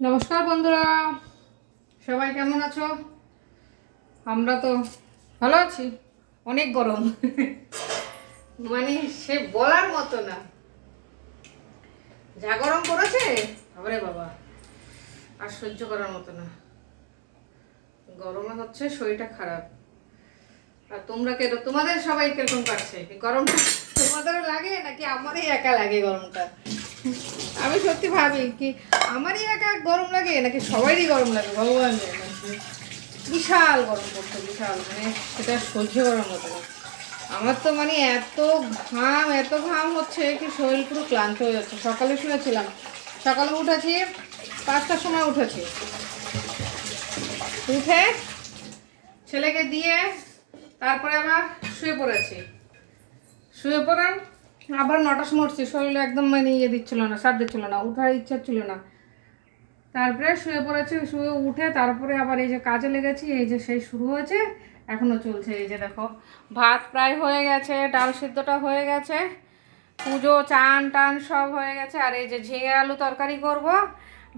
নমস্কার বন্ধুরা, সবাই কেমন আছো? আমরা তো ভালো আছি। অনেক গরম মানে সে বলার মতো না, যা গরম পড়েছে বাবারে বাবা, আর সহ্য করার মতো না। গরমে হচ্ছে শরীরটা খারাপ। আর তোমরা তোমাদের সবাই কিরকম কাটছে এই গরমটা? তোমাদেরও লাগে নাকি আমারই একা লাগে গরমটা? আমি সত্যি ভাবি কি আমারই একা গরম লাগে নাকি সবারই গরম লাগে, ভগবান জানে। বিশাল গরম পড়ছে, বিশাল, মানে সেটা সহ্য করার মতো না। আমার তো মানে এত ঘাম হচ্ছে কি শরীর পুরো ক্লান্ত হয়ে যাচ্ছে। সকালে শুনেছিলাম, সকালে উঠেছি 5টার সময়, উঠে ছেলেকে দিয়ে তারপরে আবার শুয়ে পড়েছি। শুয়ে পড়ার আবার 9টার সময় উঠছি, শরীরে একদম মানে দিচ্ছিল না, সাথ দিচ্ছিল না, উঠার ইচ্ছা ছিল না। তারপরে শুয়ে পড়েছি, শুয়ে উঠে তারপরে আবার এই যে কাজে লেগেছি, এই যে সেই শুরু হয়েছে, এখনও চলছে। এই যে দেখো, ভাত প্রায় হয়ে গেছে, ডাল সিদ্ধটা হয়ে গেছে, পুজো চান টান সব হয়ে গেছে। আর এই যে ঝিঙে আলু তরকারি করব,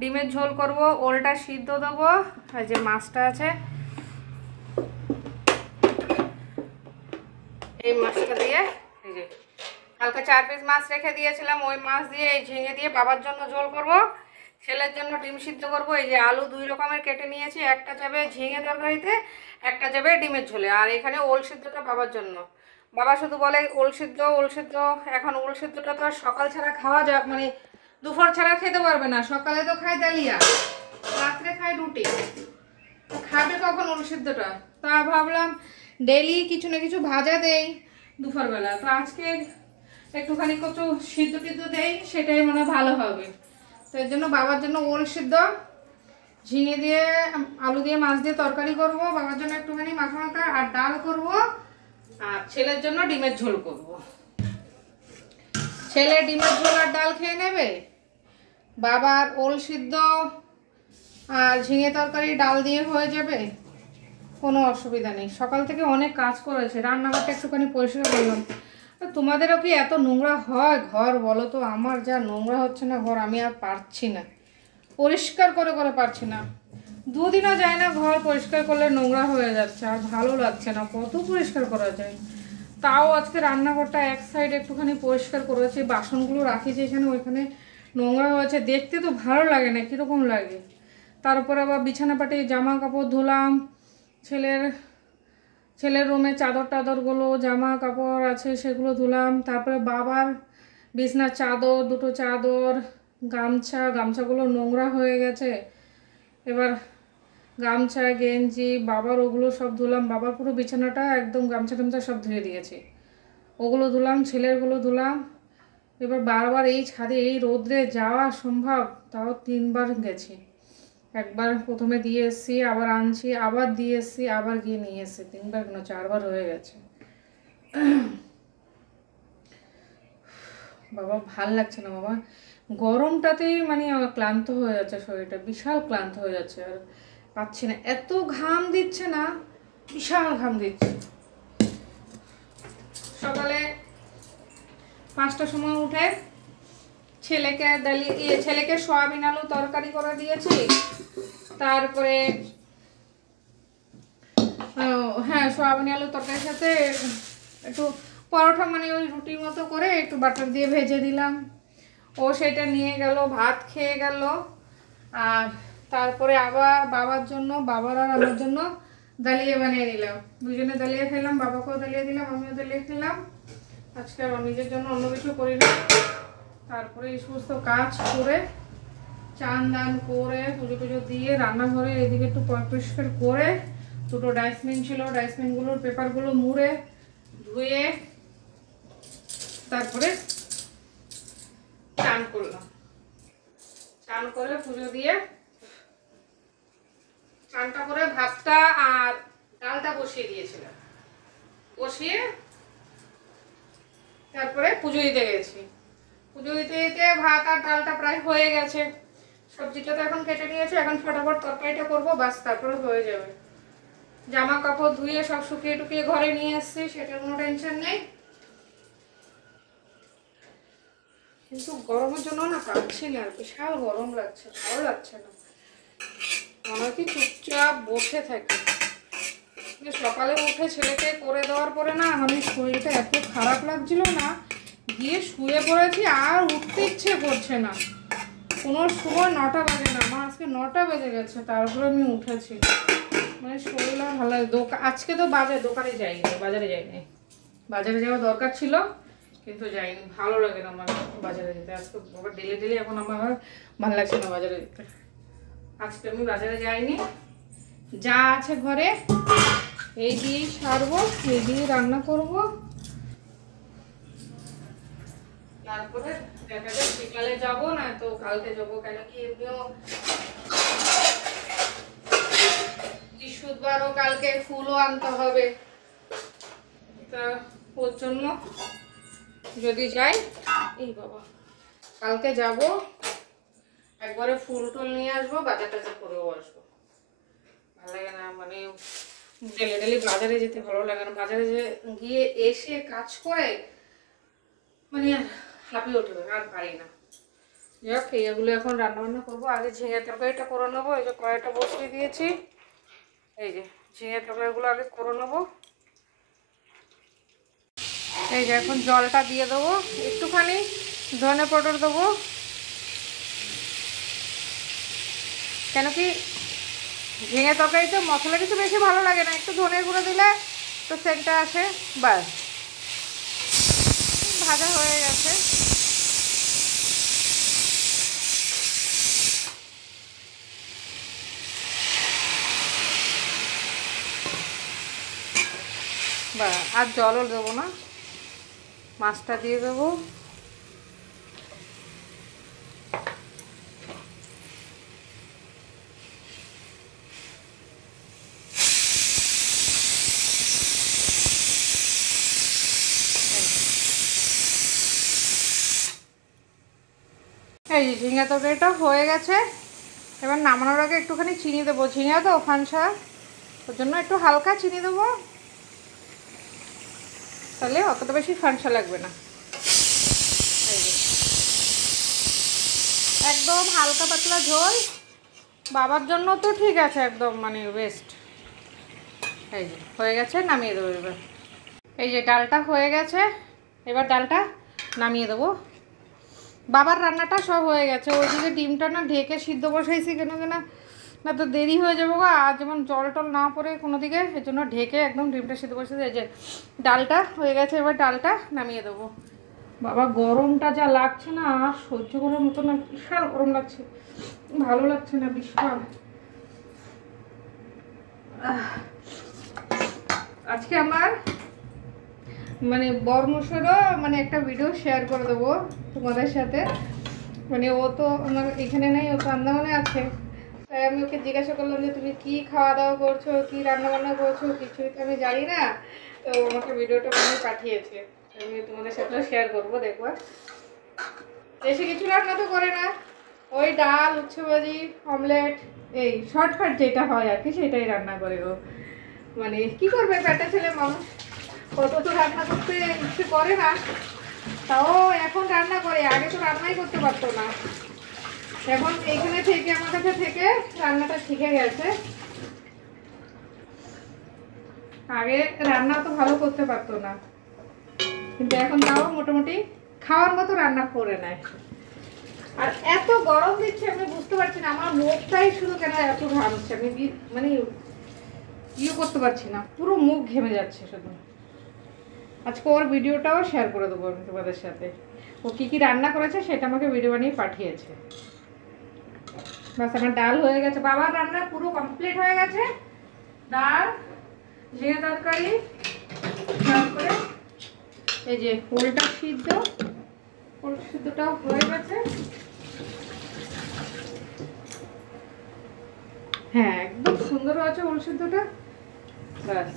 ডিমের ঝোল করব, ওলটা সিদ্ধ দেবো, আর যে মাছটা আছে এই মাছটা দিয়ে, এই যে কালকে 4 পিস মাছ রেখে দিয়েছিলাম, ওই মাছ দিয়ে এই ঝিঙে দিয়ে বাবার জন্য ঝোল করব, ছেলের জন্য ডিম সিদ্ধ করব। এই যে আলু 2 রকমের কেটে নিয়েছি, একটা যাবে ঝিঙে তরকারিতে, একটা যাবে ডিমের ঝোলে। আর এখানে ওল সিদ্ধটা বাবার জন্য। বাবা শুধু বলে ওল সিদ্ধ ওল সিদ্ধ। এখন ওল সিদ্ধটা তো আর সকাল ছাড়া খাওয়া যায়, মানে দুপুর ছাড়া খেতে পারবে না। সকালে তো খায় ডালিয়া, রাত্রে খায় রুটি, খাবে কখন ওল সিদ্ধটা? তা ভাবলাম ডেইলি কিছু না কিছু ভাজা দেই দুপুরবেলা, তো আজকে একটুখানি কত সিদ্ধ টিদ্ধ দেই, সেটাই মনে ভালো হবে। তো এর জন্য বাবার জন্য ওল সিদ্ধ, ঝিঙে দিয়ে আলু দিয়ে মাছ দিয়ে তরকারি করব, বাবার জন্য একটুখানি মাখা মাখা, আর ডাল করব, আর ছেলের জন্য ডিমের ঝোল করব। ছেলে ডিমের ঝোল আর ডাল খেয়ে নেবে, বাবার ওল সিদ্ধ আর ঝিঙে তরকারি ডাল দিয়ে হয়ে যাবে, কোনো অসুবিধা নেই। সকাল থেকে অনেক কাজ করেছে, রান্নাঘরটা একটুখানি পরিষ্কার করলাম। তোমাদেরও কি এত নোংরা হয় ঘর বলো তো? আমার যা নোংরা হচ্ছে না ঘর, আমি আর পারছি না, পরিষ্কার করে করে পারছি না। 2 দিনও যায় না ঘর পরিষ্কার করলে নোংরা হয়ে যাচ্ছে, আর ভালো লাগছে না। কত পরিষ্কার করা যায়? তাও আজকে রান্নাঘরটা এক সাইড একটুখানি পরিষ্কার করেছি, বাসনগুলো রাখিছি এখানে, ওইখানে নোংরা হয়েছে, দেখতে তো ভালো লাগে না, কীরকম লাগে। তারপর আবার বিছানা পাটি জামা কাপড় ধুলাম, ছেলের রুমে চাদর টাদরগুলো জামা কাপড় আছে সেগুলো ধুলাম। তারপরে বাবার বিছনার চাদর, 2টো চাদর, গামছাগুলো নোংরা হয়ে গেছে। এবার গামছা গেঞ্জি বাবার ওগুলো সব ধুলাম। বাবার পুরো বিছানাটা একদম গামছা টামছা সব ধুয়ে দিয়েছি, ওগুলো ধুলাম, ছেলেরগুলো ধুলাম। এবার বারবার এই ছাদে এই রোদ্রে যাওয়া সম্ভব? তাও 3বার গেছি। একবার প্রথমে দিয়ে এসছি, আবার আনছি, আবার দিয়ে এসছি, আবার গিয়ে নিয়ে এসছি। 3বার কেন, 4বার হয়ে গেছে। বাবা ভাল লাগছে না বাবা, গরমটাতেই মানে ক্লান্ত হয়ে যাচ্ছে শরীরটা, বিশাল ক্লান্ত হয়ে যাচ্ছে। আর পাচ্ছি না, এত ঘাম দিচ্ছে না, বিশাল ঘাম দিচ্ছে। সকালে 5টার সময় উঠে ছেলেকে সয়াবিন আলু তরকারি করে দিয়েছি। তারপরে হ্যাঁ, সয়াবিন আলু তরকারির সাথে একটু পরোটা, মানে ওই রুটির মতো করে একটু বাটার দিয়ে ভেজে দিলাম, ও সেটা নিয়ে গেল, ভাত খেয়ে গেল। আর তারপরে আবার বাবার আর আমার জন্য দালিয়া বানিয়ে নিলাম, দুজনে দালিয়া খেলাম, বাবাকেও দালিয়া দিলাম, আমিও দালিয়া খেলাম। আজকে আর নিজের জন্য অন্য কিছু করি না। তারপরে এই সমস্ত কাজ করে চান দান করে পুজো টুজো দিয়ে রান্নাঘরে এদিকে একটু পরিষ্কার করে, 2টো ডাস্টবিন ছিল, ডাস্টবিনগুলোর পেপারগুলো মুড়ে ধুয়ে তারপরে চান করলাম। চান করে পুজো দিয়ে চানটা করে ভাতটা আর ডালটা বসিয়ে দিয়েছিলাম, বসিয়ে তারপরে পুজো দিতে গেছি। পুজো দিতে দিতে ভাত আর ডালটা প্রায় হয়ে গেছে, সবজিটা তো এখন কেটে নিয়েছে, এখন ফটাফট তরকারিটা করবো, বাস তারপরে হয়ে যাবে। জামা কাপড় ধুয়ে সব শুকিয়ে টুকিয়ে ঘরে নিয়ে এসছি, সেটার কোনো টেনশন নেই। কিন্তু গরমের জন্য না পাচ্ছি না, বিশাল গরম লাগছে, ভালো লাগছে না। আমরা কি চুপচাপ বসে থাকি। সকালে উঠে ছেলেকে করে দেওয়ার পরে না আমি শরীরটা এত খারাপ লাগছিল না, গিয়ে শুয়ে পড়েছি, আর উঠতে ইচ্ছে করছে না। কোনো সময় 9টা বাজে না, আমার আজকে 9টা বেজে গেছে, তারপরে আমি উঠেছি। মানে শরীর আর ভালো লাগে। আজকে তো দোকানে যাইনি, বাজারে যাইনি। বাজারে যাওয়া দরকার ছিল কিন্তু যাইনি, ভালো লাগে না আমার বাজারে যেতে। আজকে বাবা ডেলি এখন আমার ভালো লাগছে না বাজারে যেতে। আজকে আমি বাজারে যাইনি, যা আছে ঘরে এই দিয়েই সারবো, এই দিয়ে রান্না করবো। তারপরে দেখা যায় বিকালে যাবো, না তো কালকে যাবো। কেন কি এমনিও বৃহস্পতিবারও কালকে ফুলও আনতে হবে, তা ওর জন্য যদি যাই, এই বাবা কালকে যাব, একবারে ফুল টুল নিয়ে আসবো, বাজার টাজার করেও আসবো। ভালো লাগে না, মানে ডেলি বাজারে যেতে ভালো লাগে না। বাজারে গিয়ে এসে কাজ করে মানে হাঁপিয়ে উঠবে, আর পারি না। যাক, এগুলো এখন রান্নাবান্না করবো। আগে ঝিঙে তরকারিটা করে নেবো। এই যে কড়াইটা বসিয়ে দিয়েছি, এই যে ঝিঙে তরকারিগুলো আগে করে নেবো। এই যে এখন জলটা দিয়ে দেবো, একটুখানি ধনে পাউডার দেবো, কেন কি ঝিঙে তরকারিতে মশলা কিছু বেশি ভালো লাগে না, একটু ধনে গুঁড়ো দিলে তো সেন্টটা আসে। ব্যাস, ভাজা হয়ে গেছে। বা আর জলও দেবো না, মাছটা দিয়ে দেবো। এই ঝিঙে তরকারিটা হয়ে গেছে। এবার নামানোর আগে একটুখানি চিনি দেবো, ঝিঙে তো ফানসা, ওর জন্য একটু হালকা চিনি দেবো, তাহলে অতটা বেশি ফানসা লাগবে না। এই যে একদম হালকা পাতলা ঝোল, বাবার জন্য তো ঠিক আছে, একদম মানে বেস্ট। এই যে হয়ে গেছে, নামিয়ে দেবো এবার। এই যে ডালটা হয়ে গেছে, এবার ডালটা নামিয়ে দেবো। বাবার রান্নাটা সব হয়ে গেছে, ওইদিকে ডিমটা না ঢেকে সিদ্ধ বসাইছি, কেন না তো দেরি হয়ে যাবো গো, আর যেমন জল টল না পড়ে কোনো দিকে, এর জন্য ঢেকে একদম ডিমটা সিদ্ধ বসাইছি। এই যে ডালটা হয়ে গেছে, এবার ডালটা নামিয়ে দেবো। বাবা গরমটা যা লাগছে না, আর সহ্য করার মতো না, বিশাল গরম লাগছে, ভালো লাগছে না বিশাল। আজকে আমার মানে বরমশারও মানে একটা ভিডিও শেয়ার করে দেবো তোমাদের সাথে। মানে ও তো আমার এখানে নেই, ও তো আন্দামানে আছে, তাই আমি ওকে জিজ্ঞাসা করলাম যে তুমি কি খাওয়া দাওয়া করছো, কি রান্না বান্না করছো, কিছুই তো আমি জানি না। তো আমাকে ভিডিওটা বানিয়ে পাঠিয়েছে, আমি তোমাদের সাথেও শেয়ার করবো, দেখবো। বেশি কিছু রান্না তো করে না, ওই ডাল, উচ্ছে ভাজি, অমলেট, এই শর্টকাট যেটা হয় আর কি, সেটাই রান্না করে ও। মানে কি করবে, পেটে ছেলে মানুষ, কত তো রান্না করতে ইচ্ছে করে না, তাও এখন রান্না করে। আগে তো রান্নাই করতে পারতো না, এখন এইখানে থেকে আমার কাছে থেকে রান্নাটা শিখে গেছে। আগে রান্না তো ভালো করতে পারতো না, কিন্তু এখন তাও মোটামুটি খাওয়ার মতো রান্না করে নেয়। আর এত গরম দিচ্ছে, আমি বুঝতে পারছি না, আমার মুখটাই শুধু কেন এত ঘামছে, আমি মানে ইয়ে করতে পারছি না, পুরো মুখ ঘেমে যাচ্ছে শুধু। আজকে ওর ভিডিওটাও শেয়ার করে দেবো আমি তোমাদের সাথে, ও কী কী রান্না করেছে সেটা আমাকে ভিডিও বানিয়ে পাঠিয়েছে। বাস আমার ডাল হয়ে গেছে, বাবার রান্না পুরো কমপ্লিট হয়ে গেছে। ডাল, ঝিঙে তরকারি, তারপরে এই যে ওলটা সিদ্ধ, ওল সিদ্ধটাও হয়ে গেছে। হ্যাঁ একদম সুন্দর হয়েছে ওল সিদ্ধটা। ব্যাস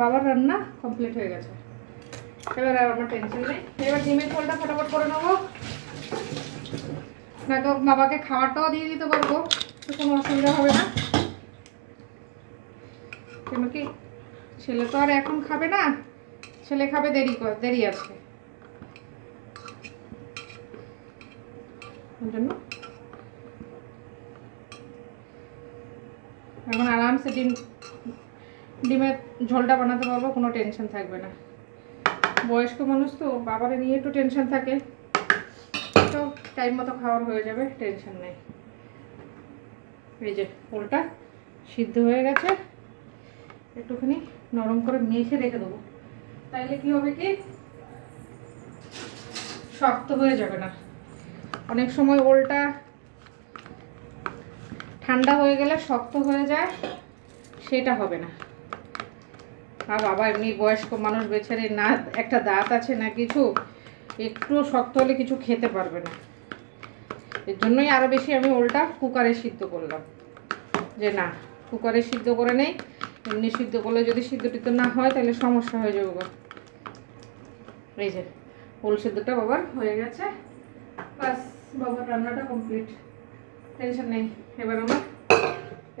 বাবার রান্না কমপ্লিট হয়ে গেছে, এবার আর আমার টেনশন নেই। এবার ডিমের ঝোলটা ফটাফট করে নেবো, না তো বাবাকে খাবারটাও দিয়ে দিতে পারবো, তো কোনো অসুবিধা হবে না। কেন কি ছেলে তো আর এখন খাবে না, ছেলে খাবে দেরি আছে, ওই জন্য এখন আরামসে ডিমের ঝোলটা বানাতে পারবো, কোনো টেনশন থাকবে না। বয়স্ক মানুষ তো, বাবারে নিয়ে একটু টেনশন থাকে, তো টাইম মতো খাওয়ার হয়ে যাবে, টেনশন নেই। এই যে ওলটা সিদ্ধ হয়ে গেছে, একটুখানি নরম করে মেখে রেখে দেবো, তাইলে কি হবে কি শক্ত হয়ে যাবে না। অনেক সময় ওলটা ঠান্ডা হয়ে গেলে শক্ত হয়ে যায়, সেটা হবে না। আর বাবা এমনি বয়স্ক মানুষ, বেচারে না একটা দাঁত আছে না কিছু, একটু শক্ত হলে কিছু খেতে পারবে না। এর জন্যই আরও বেশি আমি ওলটা কুকারে সিদ্ধ করলাম, যে না কুকারে সিদ্ধ করে নেই, এমনি সিদ্ধ করলে যদি সিদ্ধ টিদ্ধ না হয় তাহলে সমস্যা হয়ে যাবে। এই যে ওল সিদ্ধটা বাবার হয়ে গেছে, বাস বাবার রান্নাটা কমপ্লিট, টেনশন নেই। এবার আমার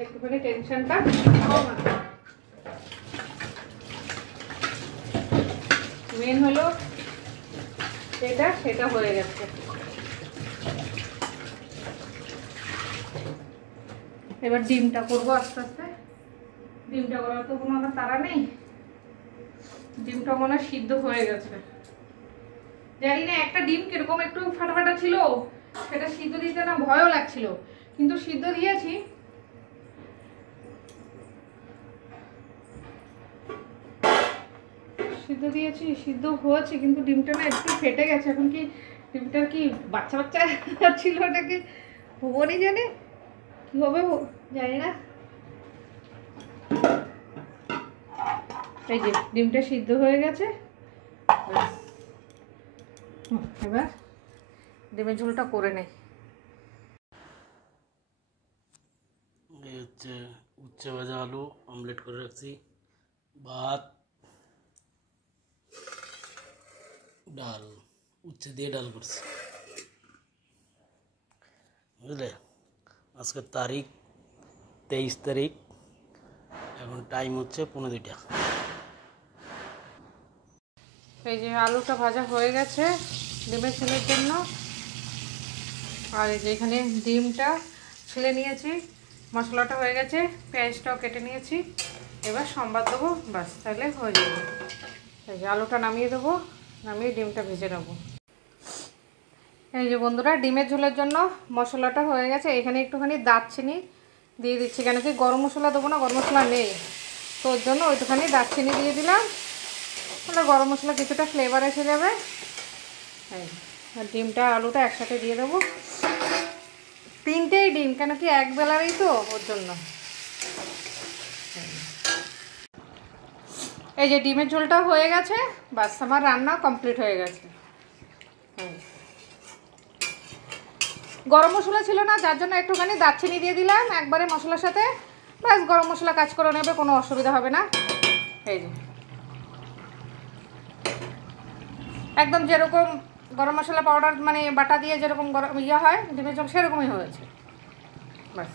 একটুখানি টেনশনটা মেন হলো সেটা হয়ে গেছে। এবার ডিমটা করবো আস্তে আস্তে। ডিমটা করার তো কোনো আমার তাড়া নেই, ডিমটা মনে হয় সিদ্ধ হয়ে গেছে। জানি না একটা ডিম কিরকম একটু ফাটাফাটা ছিল, সেটা সিদ্ধ দিতে না ভয়ও লাগছিল, কিন্তু সিদ্ধ দিয়েছি। সিদ্ধ হয়েছে, কিন্তু ডিমটা না একটু ফেটে গেছে। এখন কি ডিমটার কি বাচ্চা বাচ্চা ছিল নাকি ভুবনই জানে, কি হবে জানি না। এই যে ডিমটা সিদ্ধ হয়ে গেছে, এবার ডিমের ঝোলটা করে নেই। এই হচ্ছে উচ্ছে ভাজা আলু অমলেট করে রাখছি, ভাত, ডাল, উচ্ছে দিয়ে ডাল করছি, বুঝলে। আজকের তারিখ 23 তারিখ, এখন টাইম হচ্ছে 2:15। এই যে আলুটা ভাজা হয়ে গেছে ডিমের ঝোলের জন্য, আর এই যে এখানে ডিমটা ছেলে নিয়েছি, মশলাটা হয়ে গেছে, পেঁয়াজটাও কেটে নিয়েছি। এবার সম্বাদ দেবো, বাস তাহলে হয়ে যাবে। এই যে আলুটা নামিয়ে দেবো, নামিয়ে ডিমটা ভেজে নেবো। এই যে বন্ধুরা ডিমের ঝোলের জন্য মশলাটা হয়ে গেছে। এখানে একটুখানি দারচিনি দিয়ে দিচ্ছি, কেন কি গরম মশলা দেবো না, গরম মশলা নেই, তো ওর জন্য ওইটুখানি দারচিনি দিয়ে দিলাম, তাহলে গরম মশলা কিছুটা ফ্লেভার এসে যাবে। আর ডিমটা আলুটা একসাথে দিয়ে দেবো, 3টেই ডিম, কেন কি এক বেলারই তো, ওর জন্য। এই যে ডিমের ঝোলটা হয়ে গেছে, বাস আমার রান্না কমপ্লিট হয়ে গেছে। গরম মশলা ছিল না, যার জন্য একটুখানি দারচিনি দিয়ে দিলাম একবারে মশলার সাথে, ব্যাস গরম মশলা কাজ করে নেবে, কোনো অসুবিধা হবে না। এই যে একদম যেরকম গরম মশলা পাউডার মানে বাটা দিয়ে যেরকম গরম হয় ডিমের ঝোল, সেরকমই হয়েছে, বাস।